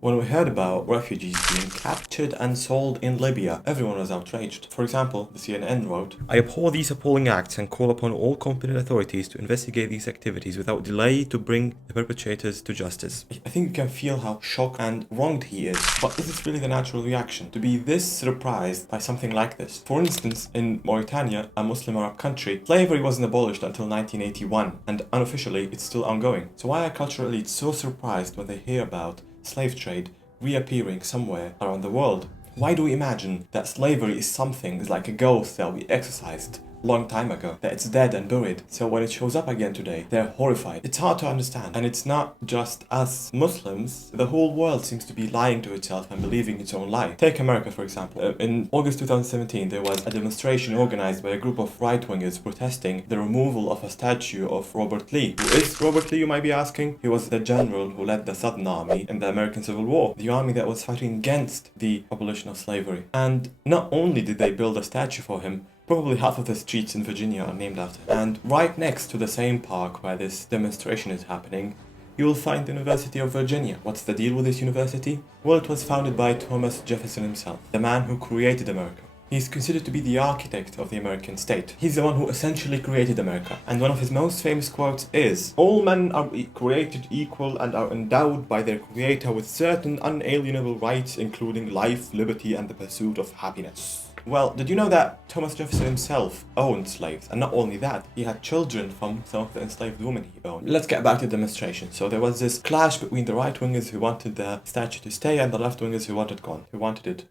When we heard about refugees being captured and sold in Libya, everyone was outraged. For example, the CNN wrote, "I abhor these appalling acts and call upon all competent authorities to investigate these activities without delay to bring the perpetrators to justice." I think you can feel how shocked and wronged he is, but is this really the natural reaction? To be this surprised by something like this? For instance, in Mauritania, a Muslim Arab country, slavery wasn't abolished until 1981, and unofficially it's still ongoing. So why are cultural elites so surprised when they hear about slave trade reappearing somewhere around the world? Why do we imagine that slavery is something like a ghost that we exorcised long time ago, that it's dead and buried, so when it shows up again today, they're horrified? It's hard to understand, and it's not just us Muslims. The whole world seems to be lying to itself and believing its own lie. Take America, for example. In August 2017, there was a demonstration organized by a group of right-wingers protesting the removal of a statue of Robert Lee. Who is Robert Lee, you might be asking? He was the general who led the Southern Army in the American Civil War, the army that was fighting against the abolition of slavery. And not only did they build a statue for him, probably half of the streets in Virginia are named after him. And right next to the same park where this demonstration is happening, you'll find the University of Virginia. What's the deal with this university? Well, it was founded by Thomas Jefferson himself, the man who created America. He's considered to be the architect of the American state. He's the one who essentially created America. And one of his most famous quotes is, "All men are created equal and are endowed by their creator with certain unalienable rights, including life, liberty, and the pursuit of happiness." Well, did you know that Thomas Jefferson himself owned slaves? And not only that, he had children from some of the enslaved women he owned. Let's get back to the demonstration. So there was this clash between the right-wingers who wanted the statue to stay and the left-wingers who wanted it gone. Who wanted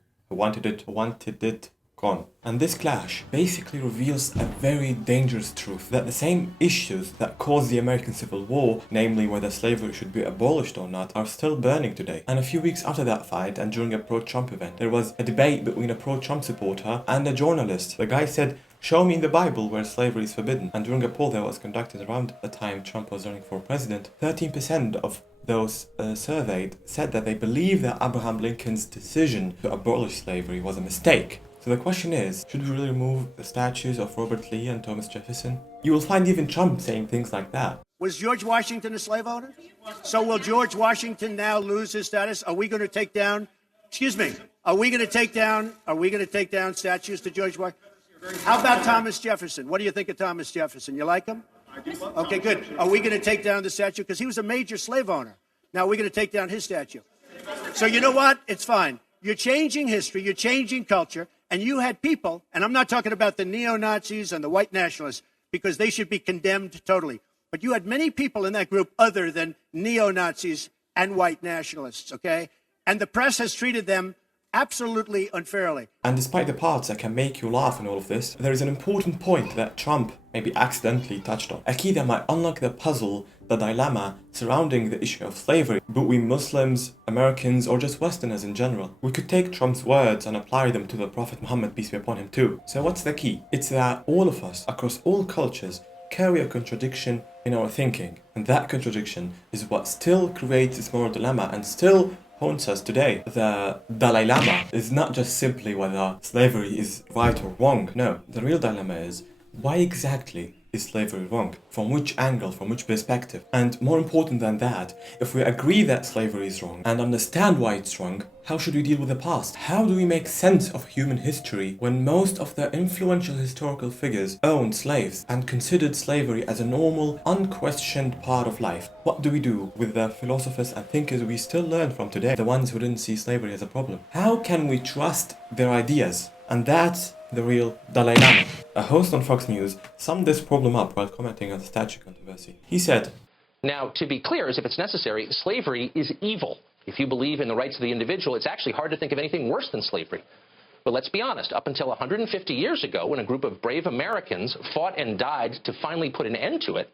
it gone. And this clash basically reveals a very dangerous truth, that the same issues that caused the American Civil War, namely whether slavery should be abolished or not, are still burning today. And a few weeks after that fight, and during a pro-Trump event, there was a debate between a pro-Trump supporter and a journalist. The guy said, "Show me in the Bible where slavery is forbidden." And during a poll that was conducted around the time Trump was running for president, 13% of those surveyed said that they believe that Abraham Lincoln's decision to abolish slavery was a mistake. So the question is, should we really remove the statues of Robert Lee and Thomas Jefferson? You will find even Trump saying things like that. Was George Washington a slave owner? So will George Washington now lose his status? Are we going to take down, are we going to take down statues to George Washington? How about Thomas Jefferson? What do you think of Thomas Jefferson? You like him? Okay, good. Are we going to take down the statue? Because he was a major slave owner. Now we're going to take down his statue. So you know what? It's fine. You're changing history. You're changing culture. And you had people, and I'm not talking about the neo-Nazis and the white nationalists, because they should be condemned totally. But you had many people in that group other than neo-Nazis and white nationalists, okay? And the press has treated them absolutely unfairly. And despite the parts that can make you laugh in all of this, there is an important point that Trump maybe accidentally touched on. A key that might unlock the puzzle, the dilemma surrounding the issue of slavery between Muslims, Americans, or just Westerners in general. We could take Trump's words and apply them to the Prophet Muhammad, peace be upon him too. So what's the key? It's that all of us, across all cultures, carry a contradiction in our thinking. And that contradiction is what still creates this moral dilemma and still haunts us today. The Dalai Lama is not just simply whether slavery is right or wrong. No, the real dilemma is, why exactly is slavery wrong? From which angle, from which perspective? And more important than that, if we agree that slavery is wrong and understand why it's wrong, how should we deal with the past? How do we make sense of human history when most of the influential historical figures owned slaves and considered slavery as a normal, unquestioned part of life? What do we do with the philosophers and thinkers we still learn from today, the ones who didn't see slavery as a problem? How can we trust their ideas? And that's the real Dalai Lama. A host on Fox News summed this problem up while commenting on the statue controversy. He said, "Now, to be clear, as if it's necessary, slavery is evil. If you believe in the rights of the individual, it's actually hard to think of anything worse than slavery. But let's be honest, up until 150 years ago, when a group of brave Americans fought and died to finally put an end to it,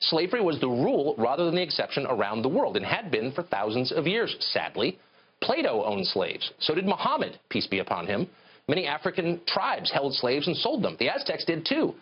slavery was the rule rather than the exception around the world, and had been for thousands of years, sadly. Plato owned slaves. So did Muhammad, peace be upon him. Many African tribes held slaves and sold them. The Aztecs did too.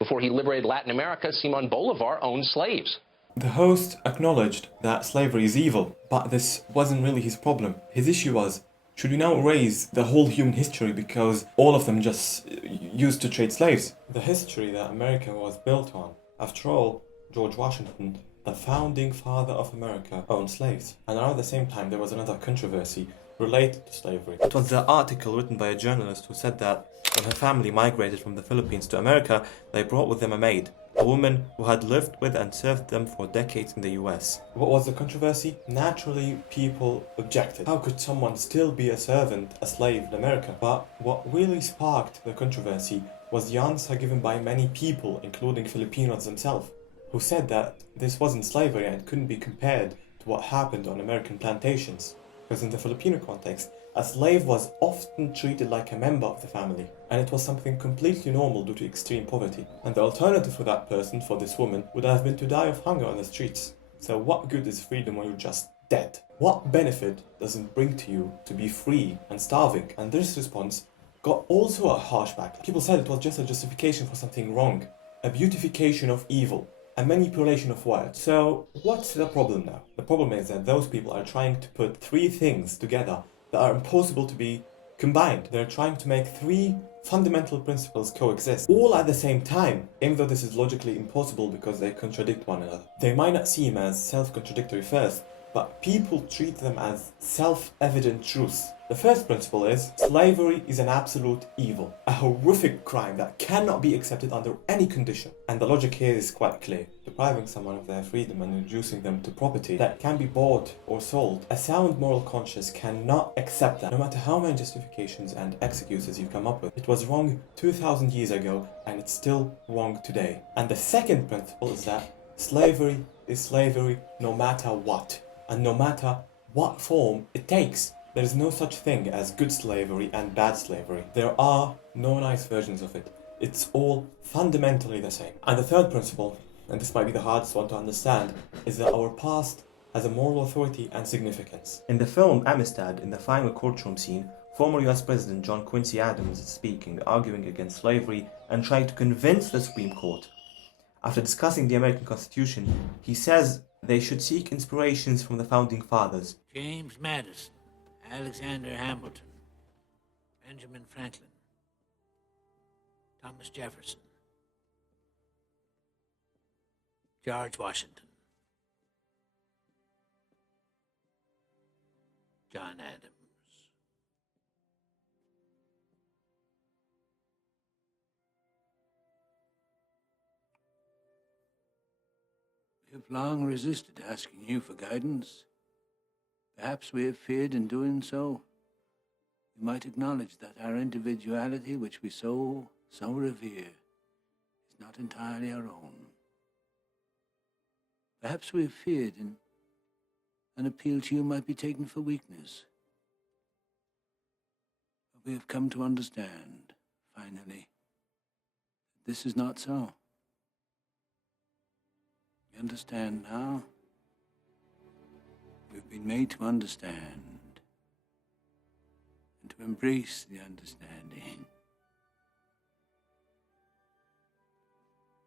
Before he liberated Latin America, Simon Bolivar owned slaves." The host acknowledged that slavery is evil, but this wasn't really his problem. His issue was, should we now erase the whole human history because all of them just used to trade slaves? The history that America was built on. After all, George Washington the founding father of America, owned slaves. And around the same time, there was another controversy related to slavery. It was the article written by a journalist who said that when her family migrated from the Philippines to America, they brought with them a maid, a woman who had lived with and served them for decades in the US. What was the controversy? Naturally, people objected. How could someone still be a servant, a slave in America? But what really sparked the controversy was the answer given by many people, including Filipinos themselves, who said that this wasn't slavery and couldn't be compared to what happened on American plantations. Because in the Filipino context, a slave was often treated like a member of the family, and it was something completely normal due to extreme poverty. And the alternative for that person, for this woman, would have been to die of hunger on the streets. So what good is freedom when you're just dead? What benefit does it bring to you to be free and starving? And this response got also a harsh backlash. People said it was just a justification for something wrong, a beautification of evil, a manipulation of words. So what's the problem now? The problem is that those people are trying to put three things together that are impossible to be combined. They're trying to make three fundamental principles coexist, all at the same time, even though this is logically impossible because they contradict one another. They might not seem as self-contradictory first, but people treat them as self-evident truths. The first principle is slavery is an absolute evil, a horrific crime that cannot be accepted under any condition. And the logic here is quite clear. Depriving someone of their freedom and reducing them to property that can be bought or sold, a sound moral conscience cannot accept that, no matter how many justifications and excuses you come up with. It was wrong 2,000 years ago and it's still wrong today. And the second principle is that slavery is slavery no matter what, and no matter what form it takes. There is no such thing as good slavery and bad slavery. There are no nice versions of it. It's all fundamentally the same. And the third principle, and this might be the hardest one to understand, is that our past has a moral authority and significance. In the film Amistad, in the final courtroom scene, former US President John Quincy Adams is speaking, arguing against slavery and trying to convince the Supreme Court. After discussing the American Constitution, he says they should seek inspirations from the founding fathers. James Madison, Alexander Hamilton, Benjamin Franklin, Thomas Jefferson, George Washington, John Adams. We have long resisted asking you for guidance. Perhaps we have feared in doing so, we might acknowledge that our individuality, which we so revere, is not entirely our own. Perhaps we have feared an appeal to you might be taken for weakness. But we have come to understand, finally, that this is not so. We understand now. We've been made to understand and to embrace the understanding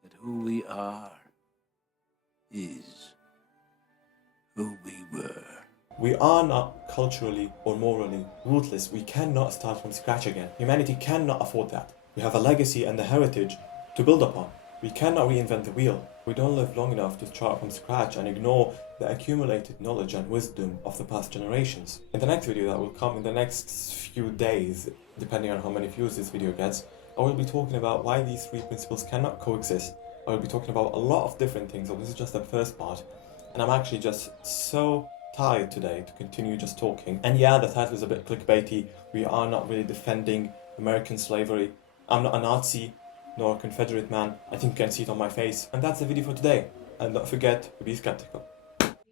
that who we are is who we were. We are not culturally or morally ruthless. We cannot start from scratch again. Humanity cannot afford that. We have a legacy and a heritage to build upon. We cannot reinvent the wheel. We don't live long enough to start from scratch and ignore the accumulated knowledge and wisdom of the past generations. In the next video that will come in the next few days, depending on how many views this video gets, I will be talking about why these three principles cannot coexist. I will be talking about a lot of different things, so this is just the first part. And I'm actually just so tired today to continue just talking. And yeah, the title is a bit clickbaity. We are not really defending American slavery. I'm not a Nazi nor a Confederate man. I think you can see it on my face. And that's the video for today. And don't forget to be skeptical.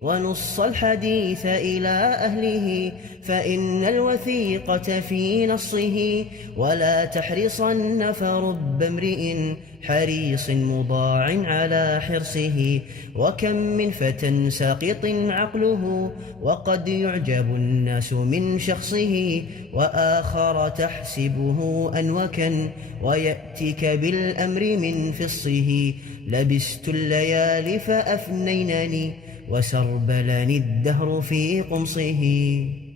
ونص الحديث إلى أهله فإن الوثيقة في نصه ولا تحرصن فرب امرئ حريص مضاع على حرصه وكم من فتى ساقط عقله وقد يعجب الناس من شخصه وآخر تحسبه أنوكا ويأتيك بالأمر من فصه لبست الليالي فأفنينني وسربلني الدهر في قمصه.